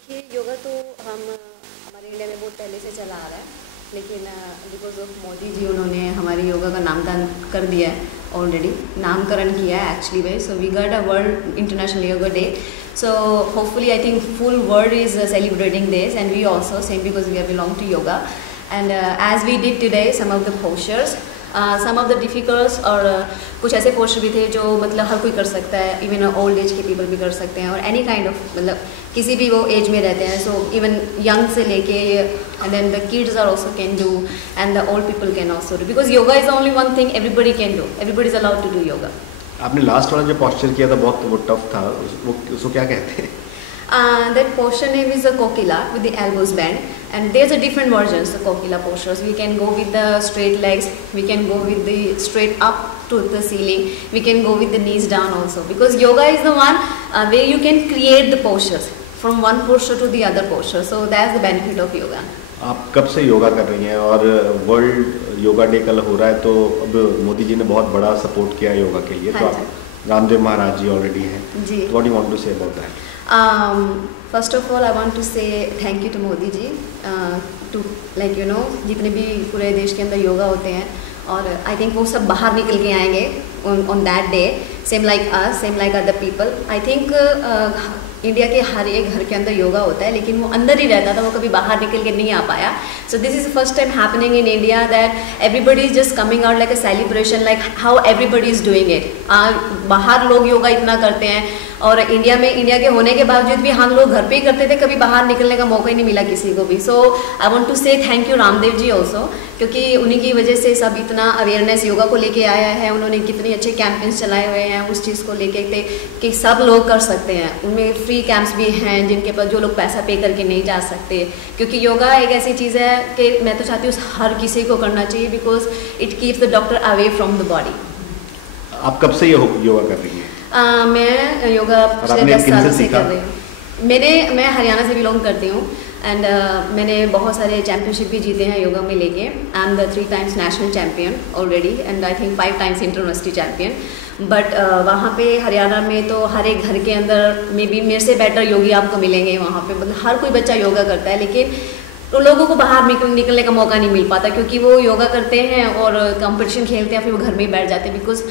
देखिए, योगा तो हमारे इंडिया में बहुत पहले से चला आ रहा है, लेकिन बिकॉज ऑफ मोदी जी उन्होंने हमारी योगा का नामकरण कर दिया है, ऑलरेडी नामकरण किया है actually way. So we got a world international yoga day. So hopefully I think full world is celebrating this, and we also same because we belong to yoga. And as we did today some of the postures, some of the difficult और कुछ ऐसे poster भी थे जो मतलब हर कोई कर सकता है, इवन ओल्ड एज के पीपल भी कर सकते हैं, और एनी काइंड ऑफ मतलब किसी भी वो एज में रहते हैं. सो इवन यंग से लेके and then the kids are also can do and the old people can also do, because yoga is only one thing everybody can do, everybody is allowed to do yoga. आपने last वाला जो posture किया था बहुत वो tough था, उसको क्या कहते हैं? That posture name is the Kokila with the elbows bent, and there's a different versions the Kokila postures. We can go with the straight legs, we can go with the straight up to the ceiling, we can go with the knees down also, because yoga is the one where you can create the postures from one posture to the other posture. So that's the benefit of yoga. आप कब से योगा कर रही हैं और world yoga day कल हो रहा है, तो अब मोदी जी ने बहुत बड़ा सपोर्ट किया है योगा के लिए. हाँ, तो आप रामदेव महाराज जी ऑलरेडी हैं, what do you want to say about that? First of all I want to say thank you to Modi ji, to like you know जितने भी पूरे देश के अंदर योगा होते हैं, और आई थिंक वो सब बाहर निकल के आएंगे on that day, same like us, same like other people. I think India के हर एक घर के अंदर योगा होता है, लेकिन वो अंदर ही रहता था, वो कभी बाहर निकल के नहीं आ पाया. So this is the first time happening in India that everybody is just coming out like a celebration, like how everybody is doing it. बाहर लोग योगा इतना करते हैं, और इंडिया में, इंडिया के होने के बावजूद भी हम लोग घर पे ही करते थे, कभी बाहर निकलने का मौका ही नहीं मिला किसी को भी. So I want to say thank you Ramdev ji also, क्योंकि उन्हीं की वजह से सब इतना अवेयरनेस योगा को लेके आया है. उन्होंने कितने अच्छे कैंपेन्स चलाए हुए हैं उस चीज़ को लेके कि सब लोग कर सकते हैं. उनमें फ्री कैंप्स भी हैं जिनके पास, जो लोग पैसा पे करके नहीं जा सकते, क्योंकि योगा एक ऐसी चीज़ है कि मैं तो चाहती हूँ हर किसी को करना चाहिए, because it keeps the doctor away from the body. आप कब से योगा कर रही हैं? मैं योगा पिछले 10 साल से कर रही हूँ. मैं हरियाणा से बिलोंग करती हूँ, एंड मैंने बहुत सारे चैम्पियनशिप भी जीते हैं योगा में लेके. I am the 3 times national champion already, and I think 5 times interuniversity champion. But वहाँ पे हरियाणा में तो हर एक घर के अंदर मे बी मेरे से बेटर योगी आपको मिलेंगे वहाँ पे. मतलब हर कोई बच्चा योगा करता है, लेकिन तो लोगों को बाहर निकलने का मौका नहीं मिल पाता, क्योंकि वो योगा करते हैं और कंपटीशन खेलते हैं, फिर वो घर में ही बैठ जाते हैं, बिकॉज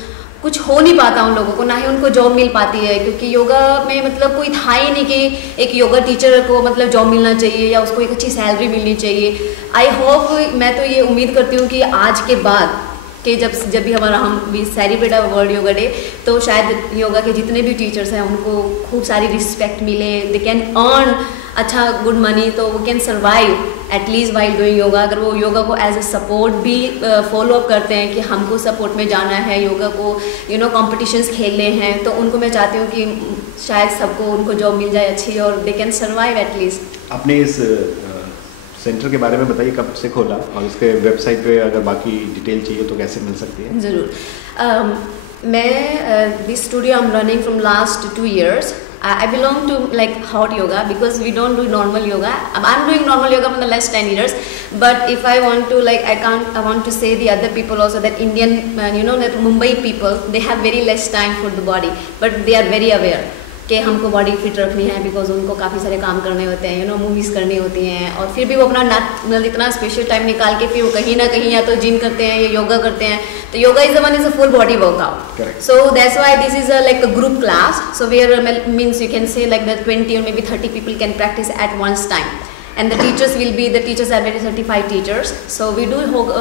कुछ हो नहीं पाता उन लोगों को, ना ही उनको जॉब मिल पाती है. क्योंकि योगा में मतलब कोई था ही नहीं कि एक योगा टीचर को मतलब जॉब मिलना चाहिए या उसको एक अच्छी सैलरी मिलनी चाहिए. आई होप, मैं तो ये उम्मीद करती हूँ कि आज के बाद कि जब भी हम सेलिब्रेट वर्ल्ड योगा डे, तो शायद योगा के जितने भी टीचर्स हैं उनको खूब सारी रिस्पेक्ट मिले, दे कैन अर्न अच्छा गुड मनी, तो वो can survive at least while doing yoga. अगर वो योगा को एज ए सपोर्ट भी फॉलो अप करते हैं कि हमको सपोर्ट में जाना है, योगा को यू नो कॉम्पिटिशन्स खेलने हैं, तो उनको मैं चाहती हूँ कि शायद सबको उनको जॉब मिल जाए अच्छी, और दे कैन सर्वाइव एटलीस्ट. आपने इस सेंटर के बारे में बताइए, कब से खोला, और इसके वेबसाइट पे अगर बाकी डिटेल चाहिए तो कैसे मिल सकती है? ज़रूर. मैं this studio I am running from last 2 years. I belong to like hot yoga, because we don't do normal yoga. I'm doing normal yoga for the last 10 years, but if I want to like I want to say the other people also that Indian you know that Mumbai people, they have very less time for the body, but they are very aware कि हमको body fit रखनी है, because उनको काफ़ी सारे काम करने होते हैं, यू नो मूवीज़ करनी होती हैं, और फिर भी वो अपना इतना स्पेशल टाइम निकाल के फिर वो कहीं ना कहीं या तो जिम करते हैं या योगा करते हैं. तो yoga is the one is a full body workout. So that's why this is like a group class. So where means you can say like that 20 or maybe 30 people can practice at once time. And the teachers are very certified teachers. So we do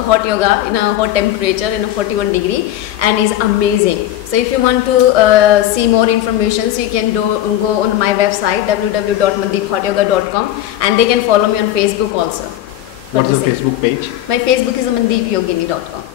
hot yoga in a hot temperature in a 41 degree, and is amazing. So if you want to see more information, so you can go on my website www.mandeephotyoga.com, and they can follow me on Facebook also. What is your Facebook page? My Facebook is mandeepyogini.com.